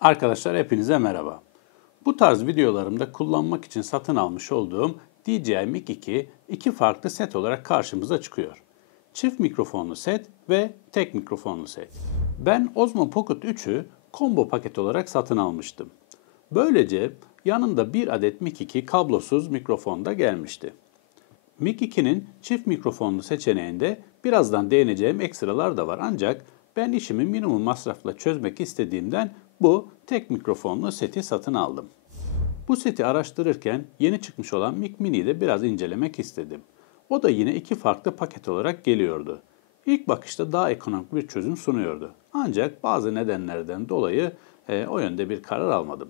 Arkadaşlar hepinize merhaba. Bu tarz videolarımda kullanmak için satın almış olduğum DJI Mic 2 iki farklı set olarak karşımıza çıkıyor. Çift mikrofonlu set ve tek mikrofonlu set. Ben Osmo Pocket 3'ü combo paket olarak satın almıştım. Böylece yanında bir adet Mic 2 kablosuz mikrofon da gelmişti. Mic 2'nin çift mikrofonlu seçeneğinde birazdan değineceğim ekstralar da var, ancak ben işimi minimum masrafla çözmek istediğimden bu tek mikrofonlu seti satın aldım. Bu seti araştırırken yeni çıkmış olan Mic Mini'yi de biraz incelemek istedim. O da yine iki farklı paket olarak geliyordu. İlk bakışta daha ekonomik bir çözüm sunuyordu. Ancak bazı nedenlerden dolayı o yönde bir karar almadım.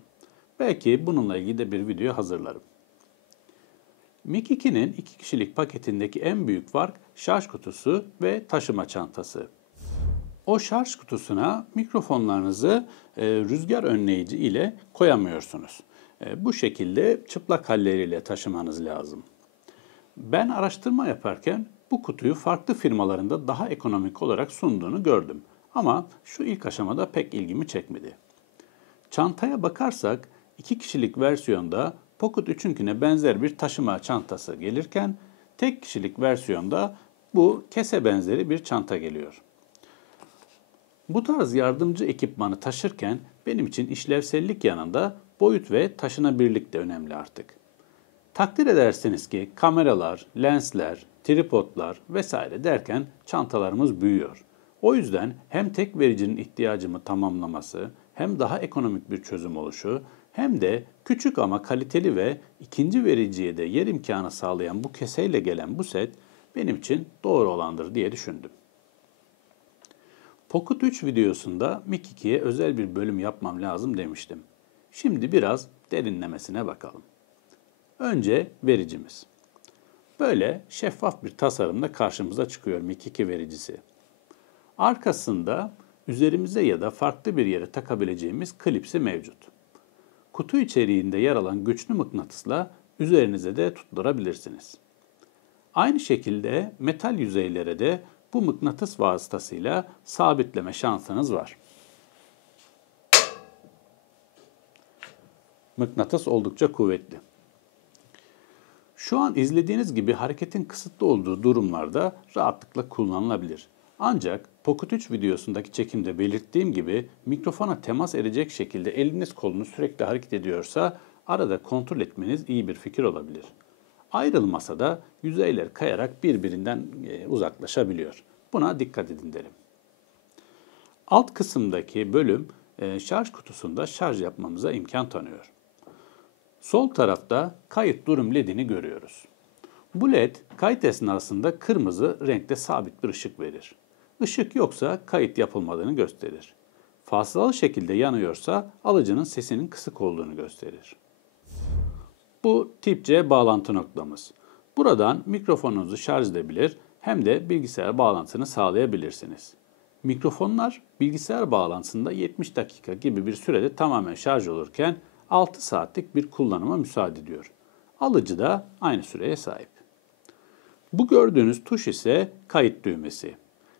Belki bununla ilgili de bir video hazırlarım. Mic 2'nin 2 kişilik paketindeki en büyük fark şarj kutusu ve taşıma çantası. O şarj kutusuna mikrofonlarınızı rüzgar önleyici ile koyamıyorsunuz. Bu şekilde çıplak halleriyle taşımanız lazım. Ben araştırma yaparken bu kutuyu farklı firmalarında daha ekonomik olarak sunduğunu gördüm. Ama şu ilk aşamada pek ilgimi çekmedi. Çantaya bakarsak 2 kişilik versiyonda Pocket 3'ünküne benzer bir taşıma çantası gelirken tek kişilik versiyonda bu kese benzeri bir çanta geliyor. Bu tarz yardımcı ekipmanı taşırken benim için işlevsellik yanında boyut ve taşınabilirlik de önemli artık. Takdir edersiniz ki kameralar, lensler, tripodlar vesaire derken çantalarımız büyüyor. O yüzden hem tek vericinin ihtiyacımı tamamlaması, hem daha ekonomik bir çözüm oluşu, hem de küçük ama kaliteli ve ikinci vericiye de yer imkanı sağlayan bu keseyle gelen bu set benim için doğru olandır diye düşündüm. Pocket 3 videosunda Mic 2'ye özel bir bölüm yapmam lazım demiştim. Şimdi biraz derinlemesine bakalım. Önce vericimiz. Böyle şeffaf bir tasarımda karşımıza çıkıyor Mic 2 vericisi. Arkasında üzerimize ya da farklı bir yere takabileceğimiz klipsi mevcut. Kutu içeriğinde yer alan güçlü mıknatısla üzerinize de tutturabilirsiniz. Aynı şekilde metal yüzeylere de bu mıknatıs vasıtasıyla sabitleme şansınız var. Mıknatıs oldukça kuvvetli. Şu an izlediğiniz gibi hareketin kısıtlı olduğu durumlarda rahatlıkla kullanılabilir. Ancak Pocket 3 videosundaki çekimde belirttiğim gibi mikrofona temas edecek şekilde eliniz kolunuz sürekli hareket ediyorsa arada kontrol etmeniz iyi bir fikir olabilir. Ayrılmasa da yüzeyler kayarak birbirinden uzaklaşabiliyor. Buna dikkat edin derim. Alt kısımdaki bölüm şarj kutusunda şarj yapmamıza imkan tanıyor. Sol tarafta kayıt durum ledini görüyoruz. Bu led kayıt esnasında kırmızı renkte sabit bir ışık verir. Işık yoksa kayıt yapılmadığını gösterir. Fasılalı şekilde yanıyorsa alıcının sesinin kısık olduğunu gösterir. Bu tip C bağlantı noktamız. Buradan mikrofonunuzu şarj edebilir hem de bilgisayar bağlantısını sağlayabilirsiniz. Mikrofonlar bilgisayar bağlantısında 70 dakika gibi bir sürede tamamen şarj olurken 6 saatlik bir kullanıma müsaade ediyor. Alıcı da aynı süreye sahip. Bu gördüğünüz tuş ise kayıt düğmesi.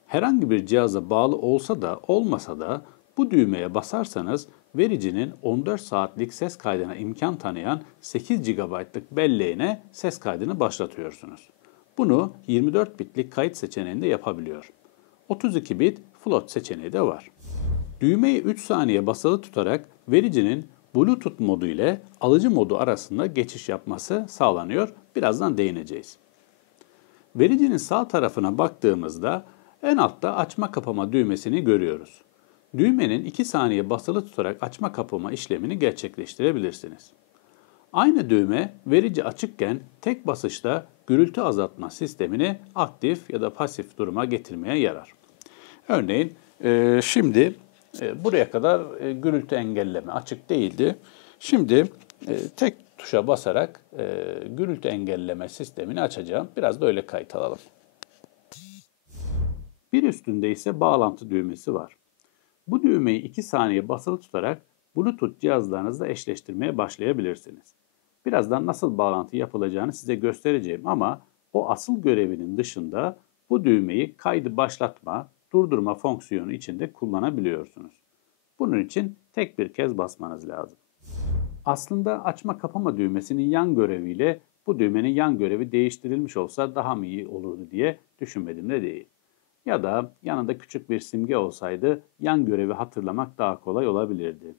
Herhangi bir cihaza bağlı olsa da olmasa da bu düğmeye basarsanız vericinin 14 saatlik ses kaydına imkan tanıyan 8 GB'lık belleğine ses kaydını başlatıyorsunuz. Bunu 24 bitlik kayıt seçeneğinde yapabiliyor. 32 bit float seçeneği de var. Düğmeyi 3 saniye basılı tutarak vericinin Bluetooth modu ile alıcı modu arasında geçiş yapması sağlanıyor. Birazdan değineceğiz. Vericinin sağ tarafına baktığımızda en altta açma kapama düğmesini görüyoruz. Düğmenin 2 saniye basılı tutarak açma kapama işlemini gerçekleştirebilirsiniz. Aynı düğme verici açıkken tek basışta gürültü azaltma sistemini aktif ya da pasif duruma getirmeye yarar. Örneğin şimdi buraya kadar gürültü engelleme açık değildi. Şimdi tek tuşa basarak gürültü engelleme sistemini açacağım. Biraz da öyle kayıt alalım. Bir üstünde ise bağlantı düğmesi var. Bu düğmeyi 2 saniye basılı tutarak Bluetooth cihazlarınızla eşleştirmeye başlayabilirsiniz. Birazdan nasıl bağlantı yapılacağını size göstereceğim ama o asıl görevinin dışında bu düğmeyi kaydı başlatma, durdurma fonksiyonu içinde kullanabiliyorsunuz. Bunun için tek bir kez basmanız lazım. Aslında açma kapama düğmesinin yan göreviyle bu düğmenin yan görevi değiştirilmiş olsa daha mı iyi olurdu diye düşünmedim de değil. Ya da yanında küçük bir simge olsaydı yan görevi hatırlamak daha kolay olabilirdi.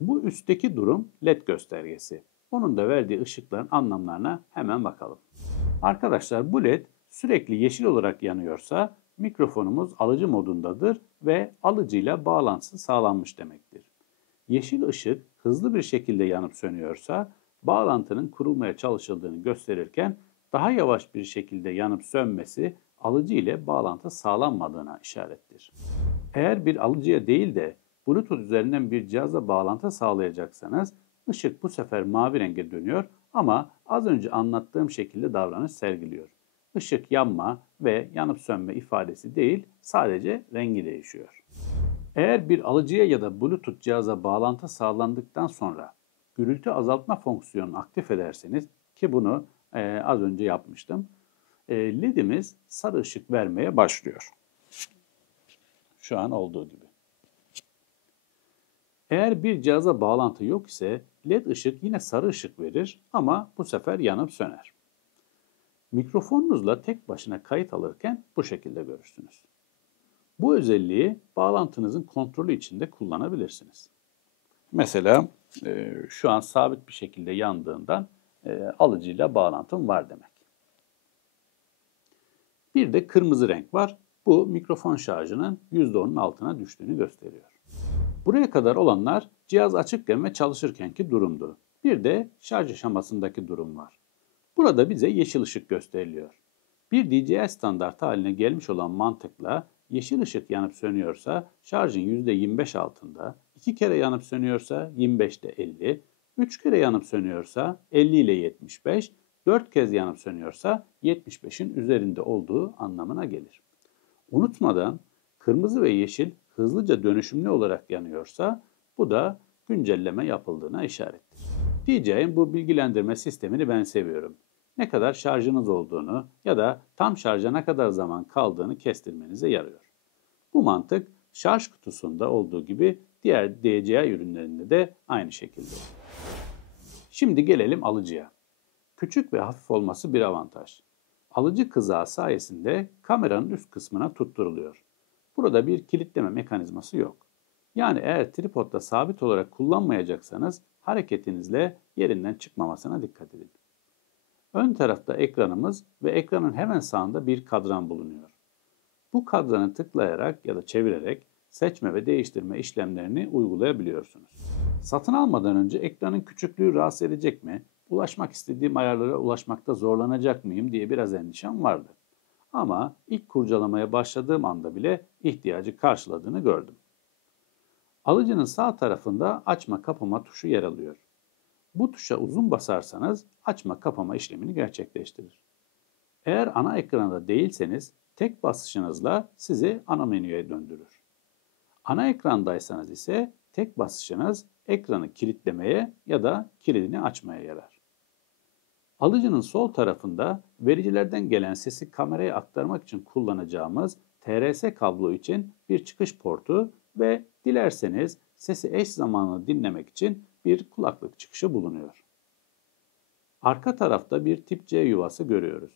Bu üstteki durum LED göstergesi. Onun da verdiği ışıkların anlamlarına hemen bakalım. Arkadaşlar bu LED sürekli yeşil olarak yanıyorsa mikrofonumuz alıcı modundadır ve alıcıyla bağlantısı sağlanmış demektir. Yeşil ışık hızlı bir şekilde yanıp sönüyorsa bağlantının kurulmaya çalışıldığını gösterirken daha yavaş bir şekilde yanıp sönmesi alıcı ile bağlantı sağlanmadığına işarettir. Eğer bir alıcıya değil de Bluetooth üzerinden bir cihaza bağlantı sağlayacaksanız ışık bu sefer mavi renge dönüyor ama az önce anlattığım şekilde davranış sergiliyor. Işık yanma ve yanıp sönme ifadesi değil, sadece rengi değişiyor. Eğer bir alıcıya ya da Bluetooth cihaza bağlantı sağlandıktan sonra gürültü azaltma fonksiyonunu aktif ederseniz ki bunu az önce yapmıştım, LED'imiz sarı ışık vermeye başlıyor. Şu an olduğu gibi. Eğer bir cihaza bağlantı yok ise LED ışık yine sarı ışık verir ama bu sefer yanıp söner. Mikrofonunuzla tek başına kayıt alırken bu şekilde görürsünüz. Bu özelliği bağlantınızın kontrolü için de kullanabilirsiniz. Mesela şu an sabit bir şekilde yandığından alıcıyla bağlantım var demek. Bir de kırmızı renk var. Bu mikrofon şarjının %10'un altına düştüğünü gösteriyor. Buraya kadar olanlar cihaz açıkken ve çalışırkenki durumdu. Bir de şarj aşamasındaki durum var. Burada bize yeşil ışık gösteriliyor. Bir DJI standart haline gelmiş olan mantıkla yeşil ışık yanıp sönüyorsa şarjın %25 altında, 2 kere yanıp sönüyorsa 25'te 50, 3 kere yanıp sönüyorsa 50 ile 75, 4 kez yanıp sönüyorsa 75'in üzerinde olduğu anlamına gelir. Unutmadan kırmızı ve yeşil hızlıca dönüşümlü olarak yanıyorsa bu da güncelleme yapıldığına işarettir. DJI'nin bu bilgilendirme sistemini ben seviyorum. Ne kadar şarjınız olduğunu ya da tam şarja ne kadar zaman kaldığını kestirmenize yarıyor. Bu mantık şarj kutusunda olduğu gibi diğer DJI ürünlerinde de aynı şekilde. Şimdi gelelim alıcıya. Küçük ve hafif olması bir avantaj. Alıcı kızağı sayesinde kameranın üst kısmına tutturuluyor. Burada bir kilitleme mekanizması yok. Yani eğer tripodda sabit olarak kullanmayacaksanız hareketinizle yerinden çıkmamasına dikkat edin. Ön tarafta ekranımız ve ekranın hemen sağında bir kadran bulunuyor. Bu kadranı tıklayarak ya da çevirerek seçme ve değiştirme işlemlerini uygulayabiliyorsunuz. Satın almadan önce ekranın küçüklüğü rahatsız edecek mi, ulaşmak istediğim ayarlara ulaşmakta zorlanacak mıyım diye biraz endişem vardı. Ama ilk kurcalamaya başladığım anda bile ihtiyacı karşıladığını gördüm. Alıcının sağ tarafında açma kapama tuşu yer alıyor. Bu tuşa uzun basarsanız açma kapama işlemini gerçekleştirir. Eğer ana ekranda değilseniz tek basışınızla sizi ana menüye döndürür. Ana ekrandaysanız ise tek basışınız ekranı kilitlemeye ya da kilidini açmaya yarar. Alıcının sol tarafında vericilerden gelen sesi kameraya aktarmak için kullanacağımız TRS kablo için bir çıkış portu ve dilerseniz sesi eş zamanlı dinlemek için bir kulaklık çıkışı bulunuyor. Arka tarafta bir tip C yuvası görüyoruz.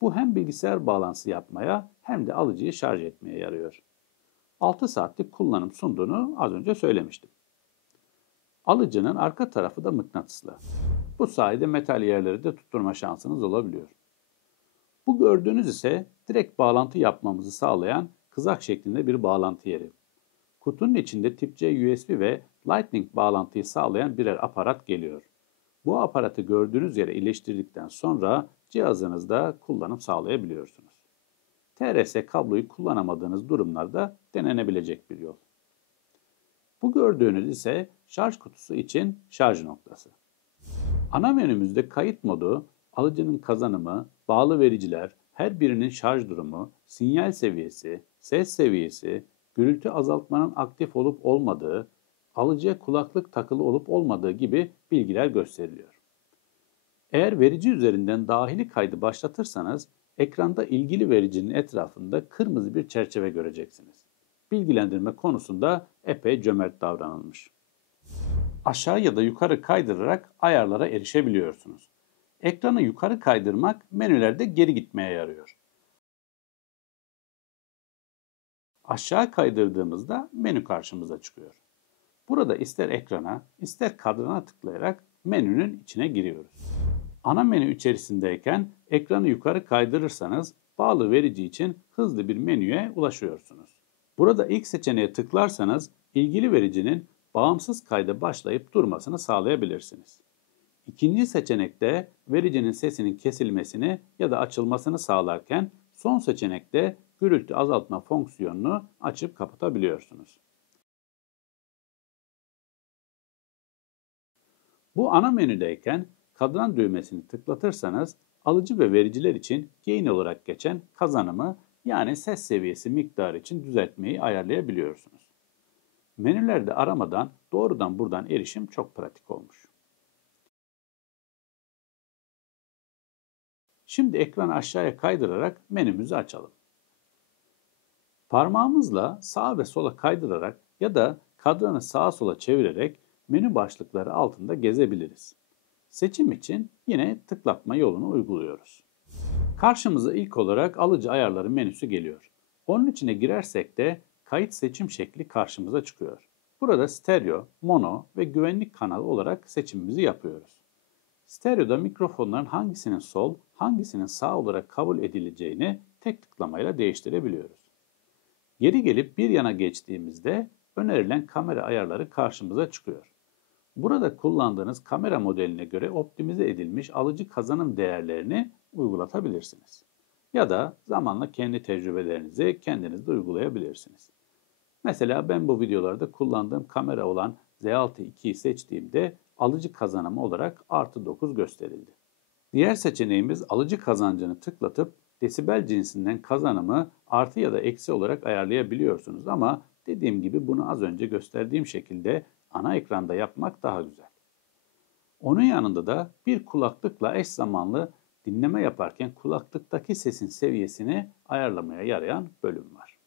Bu hem bilgisayar bağlantısı yapmaya hem de alıcıyı şarj etmeye yarıyor. 6 saatlik kullanım sunduğunu az önce söylemiştim. Alıcının arka tarafı da mıknatıslı. Bu sayede metal yerleri de tutturma şansınız olabiliyor. Bu gördüğünüz ise direkt bağlantı yapmamızı sağlayan kızak şeklinde bir bağlantı yeri. Kutunun içinde tip C USB ve Lightning bağlantıyı sağlayan birer aparat geliyor. Bu aparatı gördüğünüz yere iliştirdikten sonra cihazınızda kullanım sağlayabiliyorsunuz. TRS kabloyu kullanamadığınız durumlarda denenebilecek bir yol. Bu gördüğünüz ise şarj kutusu için şarj noktası. Ana menümüzde kayıt modu, alıcının kazanımı, bağlı vericiler, her birinin şarj durumu, sinyal seviyesi, ses seviyesi, gürültü azaltmanın aktif olup olmadığı, alıcıya kulaklık takılı olup olmadığı gibi bilgiler gösteriliyor. Eğer verici üzerinden dahili kaydı başlatırsanız ekranda ilgili vericinin etrafında kırmızı bir çerçeve göreceksiniz. bilgilendirme konusunda epey cömert davranılmış. Aşağı ya da yukarı kaydırarak ayarlara erişebiliyorsunuz. Ekranı yukarı kaydırmak menülerde geri gitmeye yarıyor. Aşağı kaydırdığımızda menü karşımıza çıkıyor. Burada ister ekrana, ister kadrana tıklayarak menünün içine giriyoruz. Ana menü içerisindeyken ekranı yukarı kaydırırsanız bağlı verici için hızlı bir menüye ulaşıyorsunuz. Burada ilk seçeneğe tıklarsanız ilgili vericinin bağımsız kayda başlayıp durmasını sağlayabilirsiniz. İkinci seçenekte vericinin sesinin kesilmesini ya da açılmasını sağlarken son seçenekte gürültü azaltma fonksiyonunu açıp kapatabiliyorsunuz. Bu ana menüdeyken kadran düğmesini tıklatırsanız alıcı ve vericiler için gain olarak geçen kazanımı yani ses seviyesi miktarı için düzeltmeyi ayarlayabiliyorsunuz. Menülerde aramadan doğrudan buradan erişim çok pratik olmuş. Şimdi ekranı aşağıya kaydırarak menümüzü açalım. Parmağımızla sağa ve sola kaydırarak ya da kadranı sağa sola çevirerek menü başlıkları altında gezebiliriz. Seçim için yine tıklatma yolunu uyguluyoruz. Karşımıza ilk olarak alıcı ayarları menüsü geliyor. Onun içine girersek de kayıt seçim şekli karşımıza çıkıyor. Burada stereo, mono ve güvenlik kanalı olarak seçimimizi yapıyoruz. Stereoda mikrofonların hangisinin sol, hangisinin sağ olarak kabul edileceğini tek tıklamayla değiştirebiliyoruz. Geri gelip bir yana geçtiğimizde önerilen kamera ayarları karşımıza çıkıyor. Burada kullandığınız kamera modeline göre optimize edilmiş alıcı kazanım değerlerini uygulatabilirsiniz. Ya da zamanla kendi tecrübelerinizi kendiniz de uygulayabilirsiniz. Mesela ben bu videolarda kullandığım kamera olan Z6-2'yi seçtiğimde alıcı kazanımı olarak +9 gösterildi. Diğer seçeneğimiz alıcı kazancını tıklatıp desibel cinsinden kazanımı artı ya da eksi olarak ayarlayabiliyorsunuz ama dediğim gibi bunu az önce gösterdiğim şekilde ana ekranda yapmak daha güzel. Onun yanında da bir kulaklıkla eş zamanlı dinleme yaparken kulaklıktaki sesin seviyesini ayarlamaya yarayan bölüm var.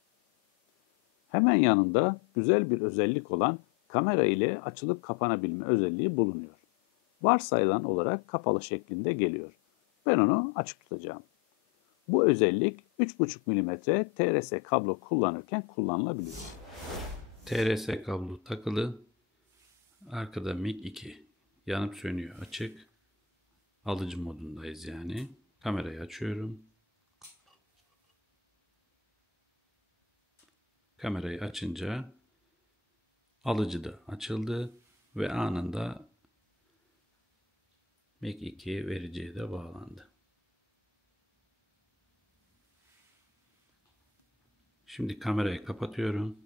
Hemen yanında güzel bir özellik olan kamera ile açılıp kapanabilme özelliği bulunuyor. Varsayılan olarak kapalı şeklinde geliyor. Ben onu açık tutacağım. Bu özellik 3,5 mm TRS kablo kullanırken kullanılabiliyor. TRS kablo takılı. Arkada mic 2 yanıp sönüyor, açık. Alıcı modundayız yani. Kamerayı açıyorum. Kamerayı açınca alıcı da açıldı ve anında mic 2 vericiye de bağlandı. Şimdi kamerayı kapatıyorum.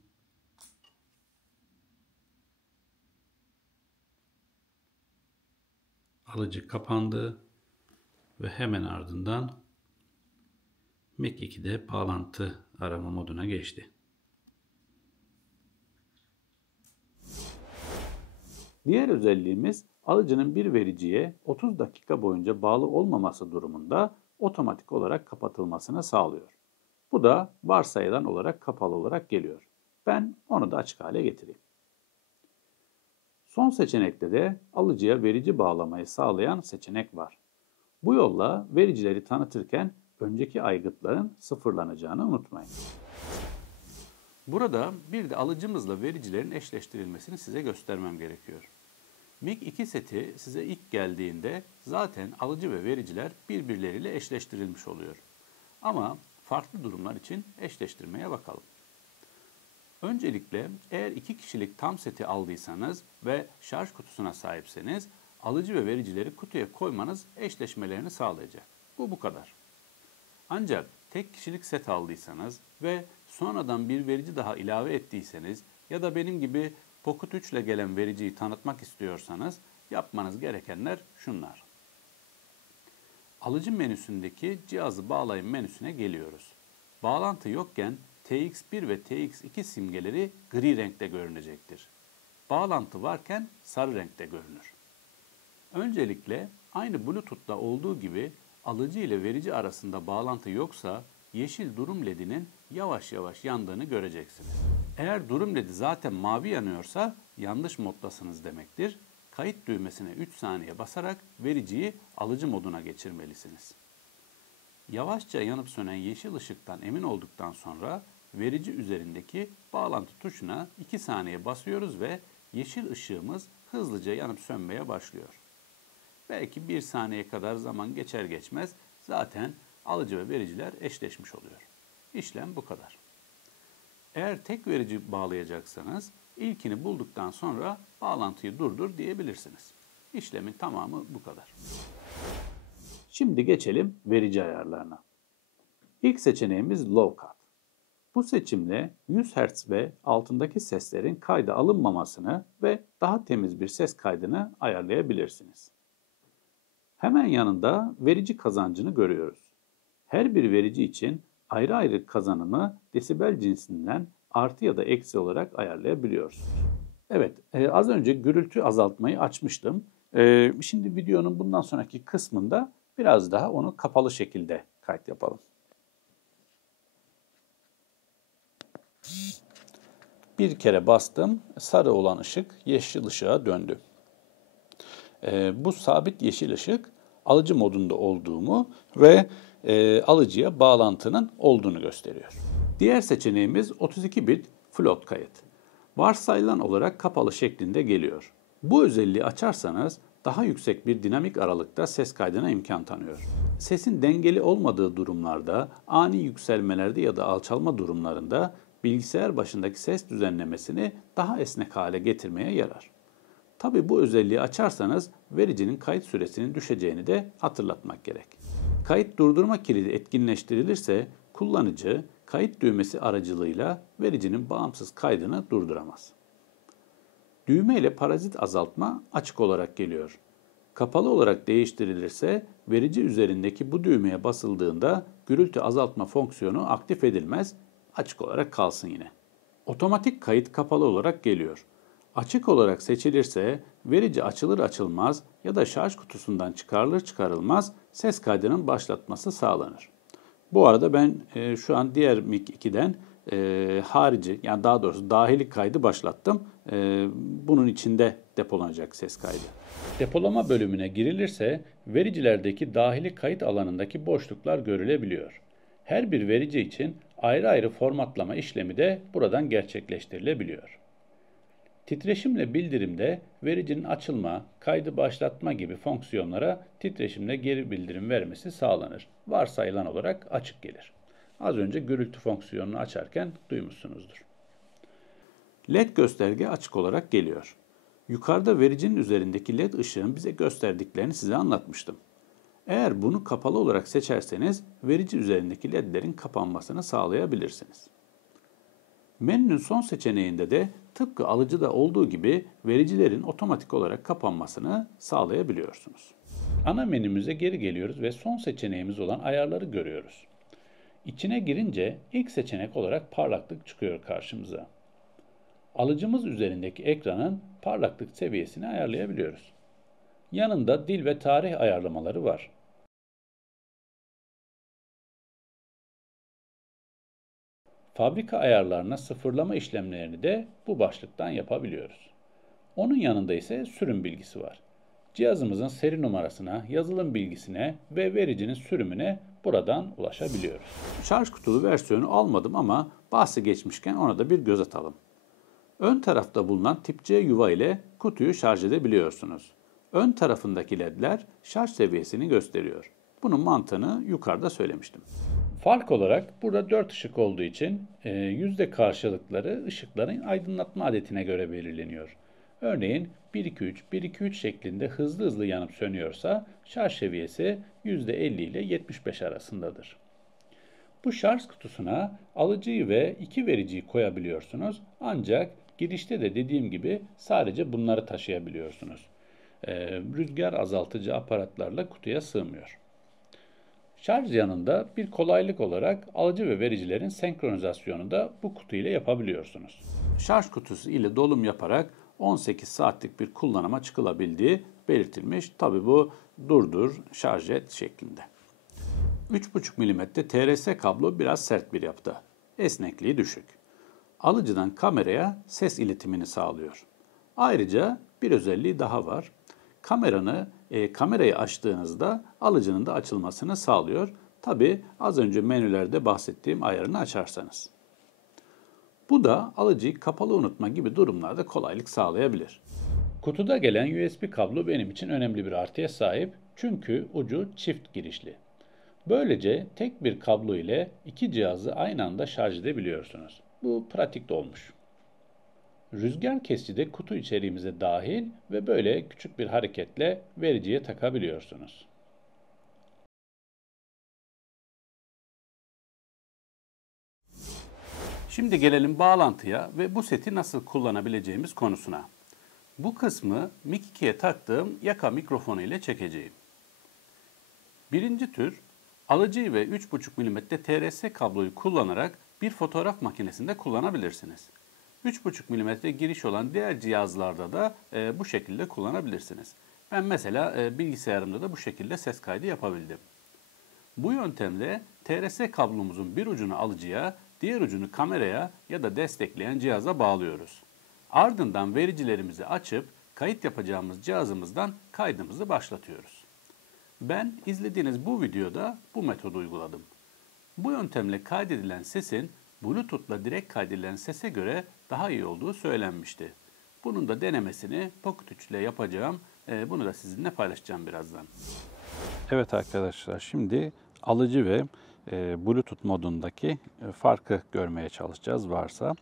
Alıcı kapandı ve hemen ardından mic 2'de bağlantı arama moduna geçti. Diğer özelliğimiz alıcının bir vericiye 30 dakika boyunca bağlı olmaması durumunda otomatik olarak kapatılmasını sağlıyor. Bu da varsayılan olarak kapalı olarak geliyor. Ben onu da açık hale getireyim. Son seçenekte de alıcıya verici bağlamayı sağlayan seçenek var. Bu yolla vericileri tanıtırken önceki aygıtların sıfırlanacağını unutmayın. Burada bir de alıcımızla vericilerin eşleştirilmesini size göstermem gerekiyor. MiG 2 seti size ilk geldiğinde zaten alıcı ve vericiler birbirleriyle eşleştirilmiş oluyor. Ama farklı durumlar için eşleştirmeye bakalım. Öncelikle eğer 2 kişilik tam seti aldıysanız ve şarj kutusuna sahipseniz alıcı ve vericileri kutuya koymanız eşleşmelerini sağlayacak. Bu kadar. Ancak tek kişilik set aldıysanız ve sonradan bir verici daha ilave ettiyseniz ya da benim gibi Pocket 3 ile gelen vericiyi tanıtmak istiyorsanız yapmanız gerekenler şunlar. Alıcı menüsündeki cihazı bağlayın menüsüne geliyoruz. Bağlantı yokken TX1 ve TX2 simgeleri gri renkte görünecektir. Bağlantı varken sarı renkte görünür. Öncelikle aynı Bluetooth'ta olduğu gibi alıcı ile verici arasında bağlantı yoksa yeşil durum ledinin yavaş yavaş yandığını göreceksiniz. Eğer durum ledi zaten mavi yanıyorsa yanlış moddasınız demektir. Kayıt düğmesine 3 saniye basarak vericiyi alıcı moduna geçirmelisiniz. Yavaşça yanıp sönen yeşil ışıktan emin olduktan sonra verici üzerindeki bağlantı tuşuna 2 saniye basıyoruz ve yeşil ışığımız hızlıca yanıp sönmeye başlıyor. Belki 1 saniye kadar zaman geçer geçmez zaten alıcı ve vericiler eşleşmiş oluyor. İşlem bu kadar. Eğer tek verici bağlayacaksanız ilkini bulduktan sonra bağlantıyı durdur diyebilirsiniz. İşlemin tamamı bu kadar. Şimdi geçelim verici ayarlarına. İlk seçeneğimiz Low Cut. Bu seçimle 100 Hz ve altındaki seslerin kayda alınmamasını ve daha temiz bir ses kaydını ayarlayabilirsiniz. Hemen yanında verici kazancını görüyoruz. Her bir verici için ayrı ayrı kazanımı desibel cinsinden artı ya da eksi olarak ayarlayabiliyoruz. Evet, az önce gürültü azaltmayı açmıştım. Şimdi videonun bundan sonraki kısmında biraz daha onu kapalı şekilde kayıt yapalım. Bir kere bastım, sarı olan ışık yeşil ışığa döndü. Bu sabit yeşil ışık alıcı modunda olduğumu ve alıcıya bağlantının olduğunu gösteriyor. Diğer seçeneğimiz 32 bit float kayıt. Varsayılan olarak kapalı şeklinde geliyor. Bu özelliği açarsanız daha yüksek bir dinamik aralıkta ses kaydına imkan tanıyor. Sesin dengeli olmadığı durumlarda, ani yükselmelerde ya da alçalma durumlarında bilgisayar başındaki ses düzenlemesini daha esnek hale getirmeye yarar. Tabii bu özelliği açarsanız vericinin kayıt süresinin düşeceğini de hatırlatmak gerek. Kayıt durdurma kilidi etkinleştirilirse kullanıcı kayıt düğmesi aracılığıyla vericinin bağımsız kaydını durduramaz. Düğme ile parazit azaltma açık olarak geliyor. Kapalı olarak değiştirilirse verici üzerindeki bu düğmeye basıldığında gürültü azaltma fonksiyonu aktif edilmez, açık olarak kalsın yine. Otomatik kayıt kapalı olarak geliyor. Açık olarak seçilirse verici açılır açılmaz ya da şarj kutusundan çıkarılır çıkarılmaz ses kaydının başlatması sağlanır. Bu arada ben şu an diğer Mic 2'den harici yani daha doğrusu dahili kaydı başlattım. Bunun içinde depolanacak ses kaydı. Depolama bölümüne girilirse vericilerdeki dahili kayıt alanındaki boşluklar görülebiliyor. Her bir verici için ayrı ayrı formatlama işlemi de buradan gerçekleştirilebiliyor. Titreşimle bildirimde vericinin açılma, kaydı başlatma gibi fonksiyonlara titreşimle geri bildirim vermesi sağlanır. Varsayılan olarak açık gelir. Az önce gürültü fonksiyonunu açarken duymuşsunuzdur. LED gösterge açık olarak geliyor. Yukarıda vericinin üzerindeki LED ışığın bize gösterdiklerini size anlatmıştım. Eğer bunu kapalı olarak seçerseniz verici üzerindeki LED'lerin kapanmasını sağlayabilirsiniz. Menünün son seçeneğinde de tıpkı alıcıda olduğu gibi vericilerin otomatik olarak kapanmasını sağlayabiliyorsunuz. Ana menümüze geri geliyoruz ve son seçeneğimiz olan ayarları görüyoruz. İçine girince ilk seçenek olarak parlaklık çıkıyor karşımıza. Alıcımız üzerindeki ekranın parlaklık seviyesini ayarlayabiliyoruz. Yanında dil ve tarih ayarlamaları var. Fabrika ayarlarına sıfırlama işlemlerini de bu başlıktan yapabiliyoruz. Onun yanında ise sürüm bilgisi var. Cihazımızın seri numarasına, yazılım bilgisine ve vericinin sürümüne buradan ulaşabiliyoruz. Şarj kutulu versiyonu almadım ama bahsi geçmişken ona da bir göz atalım. Ön tarafta bulunan tip C yuva ile kutuyu şarj edebiliyorsunuz. Ön tarafındaki ledler şarj seviyesini gösteriyor. Bunun mantığını yukarıda söylemiştim. Fark olarak burada 4 ışık olduğu için yüzde karşılıkları ışıkların aydınlatma adetine göre belirleniyor. Örneğin 1-2-3, 1-2-3 şeklinde hızlı hızlı yanıp sönüyorsa şarj seviyesi %50 ile 75 arasındadır. Bu şarj kutusuna alıcıyı ve 2 vericiyi koyabiliyorsunuz ancak girişte de dediğim gibi sadece bunları taşıyabiliyorsunuz. Rüzgar azaltıcı aparatlarla kutuya sığmıyor. Şarj yanında bir kolaylık olarak alıcı ve vericilerin senkronizasyonu da bu kutu ile yapabiliyorsunuz. Şarj kutusu ile dolum yaparak 18 saatlik bir kullanıma çıkılabildiği belirtilmiş. Tabi bu durdur, şarj et şeklinde. 3,5 mm TRS kablo biraz sert bir yapıda. Esnekliği düşük. alıcıdan kameraya ses iletimini sağlıyor. Ayrıca bir özelliği daha var. Kamerayı açtığınızda alıcının da açılmasını sağlıyor. Tabi az önce menülerde bahsettiğim ayarını açarsanız. Bu da alıcıyı kapalı unutma gibi durumlarda kolaylık sağlayabilir. Kutuda gelen USB kablo benim için önemli bir artıya sahip çünkü ucu çift girişli. Böylece tek bir kablo ile iki cihazı aynı anda şarj edebiliyorsunuz. Bu pratik olmuş. Rüzgar kesici de kutu içeriğimize dahil ve böyle küçük bir hareketle vericiye takabiliyorsunuz. Şimdi gelelim bağlantıya ve bu seti nasıl kullanabileceğimiz konusuna. Bu kısmı Mic 2'ye taktığım yaka mikrofonu ile çekeceğim. Birinci tür, alıcı ve 3,5 mm TRS kabloyu kullanarak bir fotoğraf makinesinde kullanabilirsiniz. 3,5 mm giriş olan diğer cihazlarda da bu şekilde kullanabilirsiniz. Ben mesela bilgisayarımda da bu şekilde ses kaydı yapabildim. Bu yöntemle TRS kablomuzun bir ucunu alıcıya, diğer ucunu kameraya ya da destekleyen cihaza bağlıyoruz. Ardından vericilerimizi açıp kayıt yapacağımız cihazımızdan kaydımızı başlatıyoruz. Ben izlediğiniz bu videoda bu metodu uyguladım. Bu yöntemle kaydedilen sesin Bluetooth'la direkt kaydedilen sese göre daha iyi olduğu söylenmişti. Bunun da denemesini Pocket 3 ile yapacağım. Bunu da sizinle paylaşacağım birazdan. Evet arkadaşlar, şimdi alıcı ve Bluetooth modundaki farkı görmeye çalışacağız varsa.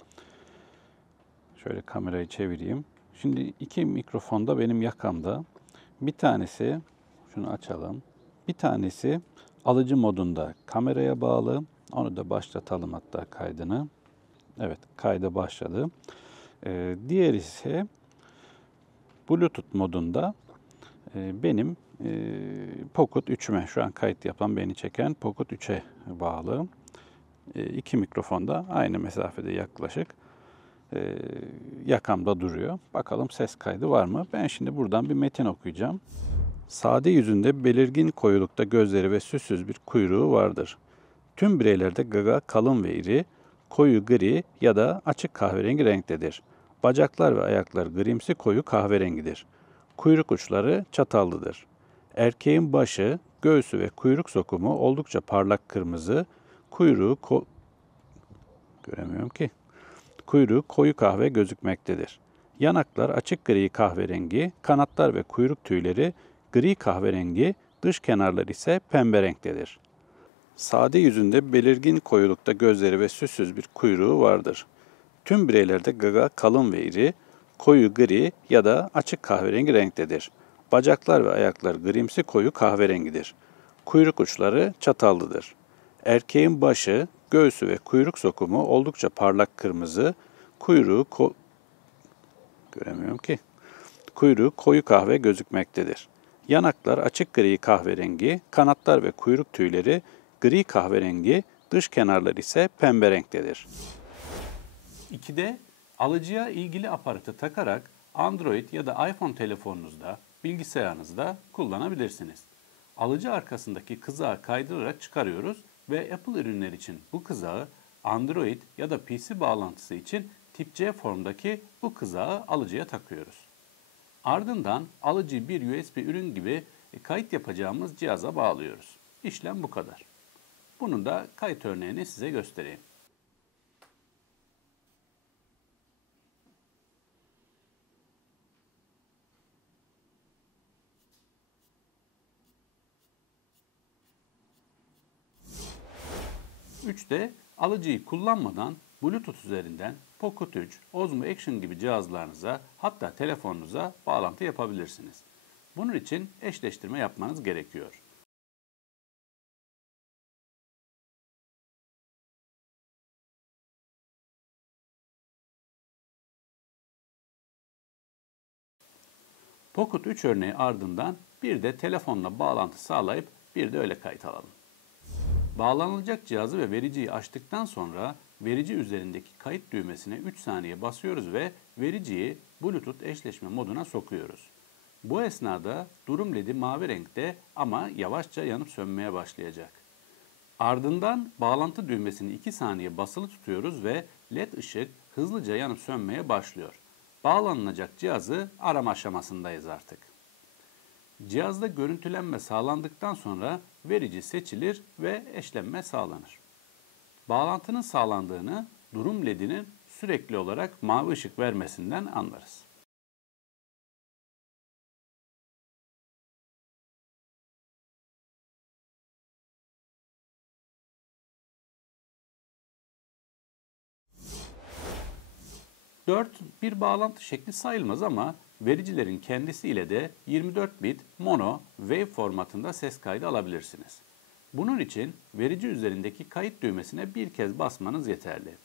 Şöyle kamerayı çevireyim. Şimdi iki mikrofon da benim yakamda. Bir tanesi, şunu açalım. Bir tanesi alıcı modunda kameraya bağlı. Onu da başlatalım hatta kaydını. Evet, kayda başladı. Diğeri ise Bluetooth modunda benim Pocket 3'üme, şu an kayıt yapan, beni çeken Pocket 3'e bağlı. İki mikrofon da aynı mesafede yaklaşık yakamda duruyor. Bakalım ses kaydı var mı? Ben şimdi buradan bir metin okuyacağım. Sade yüzünde belirgin koyulukta gözleri ve süssüz bir kuyruğu vardır. Tüm bireylerde gaga kalın ve iri, koyu gri ya da açık kahverengi renktedir. Bacaklar ve ayaklar grimsi koyu kahverengidir. Kuyruk uçları çatallıdır. Erkeğin başı, göğsü ve kuyruk sokumu oldukça parlak kırmızı, göremiyorum ki. Kuyruğu koyu kahve gözükmektedir. Yanaklar açık gri kahverengi, kanatlar ve kuyruk tüyleri gri kahverengi, dış kenarlar ise pembe renktedir. Sade yüzünde belirgin koyulukta gözleri ve süssüz bir kuyruğu vardır. Tüm bireylerde gaga kalın ve iri, koyu gri ya da açık kahverengi renktedir. Bacaklar ve ayaklar grimsi koyu kahverengidir. Kuyruk uçları çatallıdır. Erkeğin başı, göğsü ve kuyruk sokumu oldukça parlak kırmızı, göremiyorum ki. Kuyruğu koyu kahve gözükmektedir. Yanaklar açık gri kahverengi, kanatlar ve kuyruk tüyleri gri kahverengi, dış kenarlar ise pembe renktedir. 2'de alıcıya ilgili aparatı takarak Android ya da iPhone telefonunuzda, bilgisayarınızda kullanabilirsiniz. Alıcı arkasındaki kızağı kaydırarak çıkarıyoruz ve Apple ürünler için bu kızağı, Android ya da PC bağlantısı için tip C formdaki bu kızağı alıcıya takıyoruz. Ardından alıcıyı bir USB ürün gibi kayıt yapacağımız cihaza bağlıyoruz. İşlem bu kadar. Bunun da kayıt örneğini size göstereyim. Üçte alıcıyı kullanmadan Bluetooth üzerinden Pocket 3, Osmo Action gibi cihazlarınıza, hatta telefonunuza bağlantı yapabilirsiniz. Bunun için eşleştirme yapmanız gerekiyor. Pocket 3 örneği ardından bir de telefonla bağlantı sağlayıp bir de öyle kayıt alalım. Bağlanılacak cihazı ve vericiyi açtıktan sonra verici üzerindeki kayıt düğmesine 3 saniye basıyoruz ve vericiyi Bluetooth eşleşme moduna sokuyoruz. Bu esnada durum ledi mavi renkte ama yavaşça yanıp sönmeye başlayacak. Ardından bağlantı düğmesini 2 saniye basılı tutuyoruz ve led ışık hızlıca yanıp sönmeye başlıyor. Bağlanılacak cihazı arama aşamasındayız artık. Cihazda görüntülenme sağlandıktan sonra verici seçilir ve eşlenme sağlanır. Bağlantının sağlandığını durum ledinin sürekli olarak mavi ışık vermesinden anlarız. Bir bağlantı şekli sayılmaz ama vericilerin kendisiyle de 24 bit mono wave formatında ses kaydı alabilirsiniz. Bunun için verici üzerindeki kayıt düğmesine bir kez basmanız yeterli.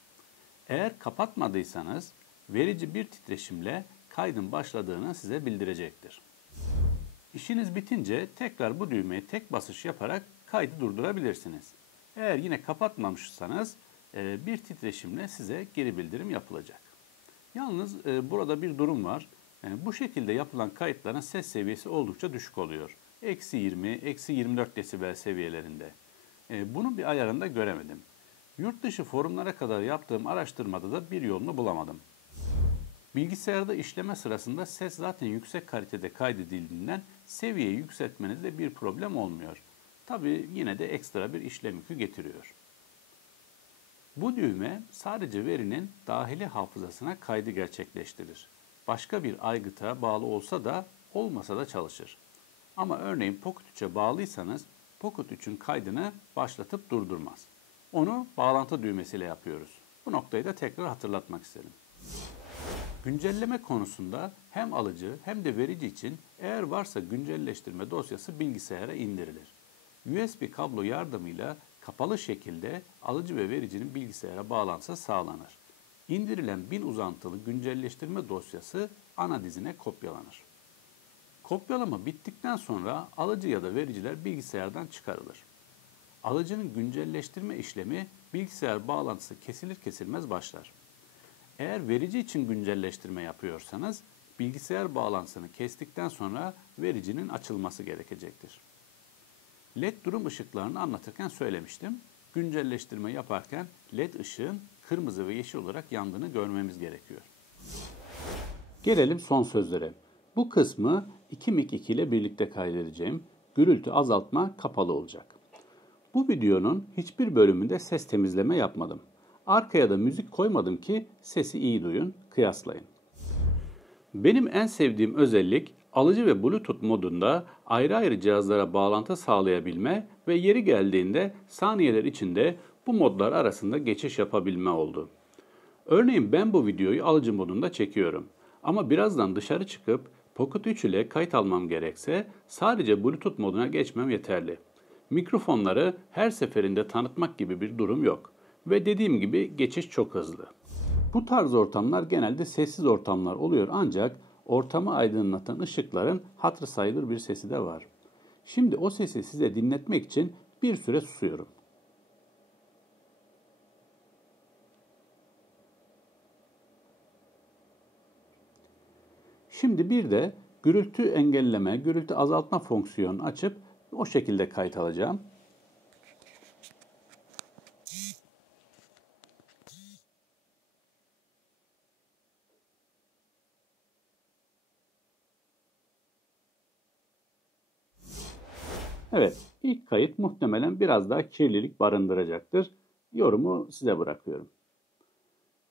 Eğer kapatmadıysanız verici bir titreşimle kaydın başladığını size bildirecektir. İşiniz bitince tekrar bu düğmeye tek basış yaparak kaydı durdurabilirsiniz. Eğer yine kapatmamışsanız bir titreşimle size geri bildirim yapılacak. Yalnız burada bir durum var. Bu şekilde yapılan kayıtların ses seviyesi oldukça düşük oluyor. -20, -24 desibel seviyelerinde. Bunun bir ayarını da göremedim. Yurt dışı forumlara kadar yaptığım araştırmada da bir yolunu bulamadım. Bilgisayarda işleme sırasında ses zaten yüksek kalitede kaydedildiğinden seviyeyi yükseltmenizde bir problem olmuyor. Tabii yine de ekstra bir işlem yükü getiriyor. Bu düğme sadece verinin dahili hafızasına kaydı gerçekleştirir. Başka bir aygıta bağlı olsa da olmasa da çalışır. Ama örneğin Pocket 3'e bağlıysanız Pocket 3'ün kaydını başlatıp durdurmaz. Onu bağlantı düğmesiyle yapıyoruz. Bu noktayı da tekrar hatırlatmak istedim. Güncelleme konusunda hem alıcı hem de verici için eğer varsa güncelleştirme dosyası bilgisayara indirilir. USB kablo yardımıyla kapalı şekilde alıcı ve vericinin bilgisayara bağlantısı sağlanır. İndirilen 1000 uzantılı güncelleştirme dosyası ana dizine kopyalanır. Kopyalama bittikten sonra alıcı ya da vericiler bilgisayardan çıkarılır. Alıcının güncelleştirme işlemi bilgisayar bağlantısı kesilir kesilmez başlar. Eğer verici için güncelleştirme yapıyorsanız bilgisayar bağlantısını kestikten sonra vericinin açılması gerekecektir. LED durum ışıklarını anlatırken söylemiştim. Güncelleştirme yaparken LED ışığın kırmızı ve yeşil olarak yandığını görmemiz gerekiyor. Gelelim son sözlere. Bu kısmı 2 mic 2 ile birlikte kaydedeceğim. Gürültü azaltma kapalı olacak. Bu videonun hiçbir bölümünde ses temizleme yapmadım. Arkaya da müzik koymadım ki sesi iyi duyun, kıyaslayın. Benim en sevdiğim özellik alıcı ve Bluetooth modunda ayrı ayrı cihazlara bağlantı sağlayabilme ve yeri geldiğinde saniyeler içinde bu modlar arasında geçiş yapabilme oldu. Örneğin ben bu videoyu alıcı modunda çekiyorum. Ama birazdan dışarı çıkıp Pocket 3 ile kayıt almam gerekse sadece Bluetooth moduna geçmem yeterli. Mikrofonları her seferinde tanıtmak gibi bir durum yok. Ve dediğim gibi geçiş çok hızlı. Bu tarz ortamlar genelde sessiz ortamlar oluyor ancak ortamı aydınlatan ışıkların hatırı sayılır bir sesi de var. Şimdi o sesi size dinletmek için bir süre susuyorum. Şimdi bir de gürültü engelleme, gürültü azaltma fonksiyonunu açıp o şekilde kayıt alacağım. Evet, ilk kayıt muhtemelen biraz daha kirlilik barındıracaktır. Yorumu size bırakıyorum.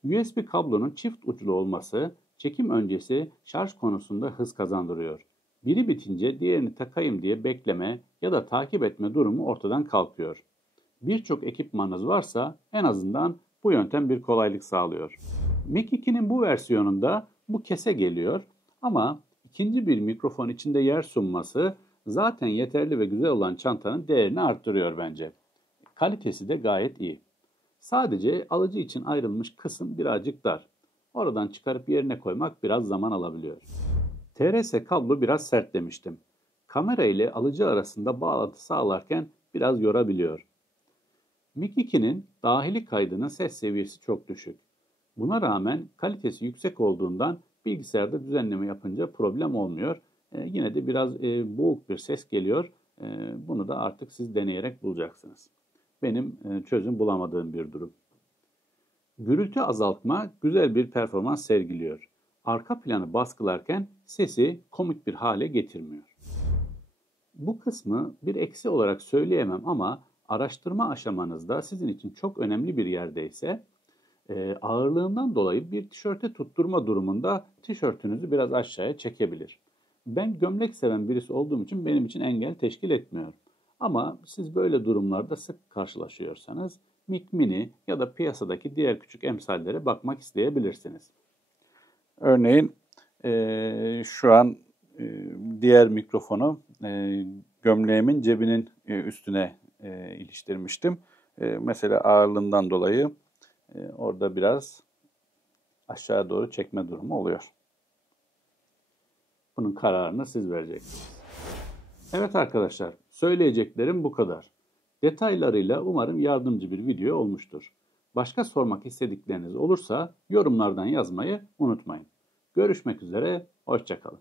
USB kablonun çift uçlu olması çekim öncesi şarj konusunda hız kazandırıyor. Biri bitince diğerini takayım diye bekleme ya da takip etme durumu ortadan kalkıyor. Birçok ekipmanınız varsa en azından bu yöntem bir kolaylık sağlıyor. Mic 2'nin bu versiyonunda bu kese geliyor ama ikinci bir mikrofon içinde yer sunması zaten yeterli ve güzel olan çantanın değerini arttırıyor bence. Kalitesi de gayet iyi. Sadece alıcı için ayrılmış kısım birazcık dar. Oradan çıkarıp yerine koymak biraz zaman alabiliyor. TRS kablo biraz sert demiştim. Kamera ile alıcı arasında bağlantı sağlarken biraz yorabiliyor. Mic 2'nin dahili kaydının ses seviyesi çok düşük. Buna rağmen kalitesi yüksek olduğundan bilgisayarda düzenleme yapınca problem olmuyor. Yine de biraz boğuk bir ses geliyor. Bunu da artık siz deneyerek bulacaksınız. Benim çözüm bulamadığım bir durum. Gürültü azaltma güzel bir performans sergiliyor. Arka planı baskılarken sesi komik bir hale getirmiyor. Bu kısmı bir eksi olarak söyleyemem ama araştırma aşamanızda sizin için çok önemli bir yerdeyse ağırlığından dolayı bir tişörte tutturma durumunda tişörtünüzü biraz aşağıya çekebilir. Ben gömlek seven birisi olduğum için benim için engel teşkil etmiyor. Ama siz böyle durumlarda sık karşılaşıyorsanız Mic Mini ya da piyasadaki diğer küçük emsallere bakmak isteyebilirsiniz. Örneğin şu an diğer mikrofonu gömleğimin cebinin üstüne iliştirmiştim. Mesela ağırlığından dolayı orada biraz aşağı doğru çekme durumu oluyor. Bunun kararını siz vereceksiniz. Evet arkadaşlar, söyleyeceklerim bu kadar. Detaylarıyla umarım yardımcı bir video olmuştur. Başka sormak istedikleriniz olursa yorumlardan yazmayı unutmayın. Görüşmek üzere, hoşça kalın.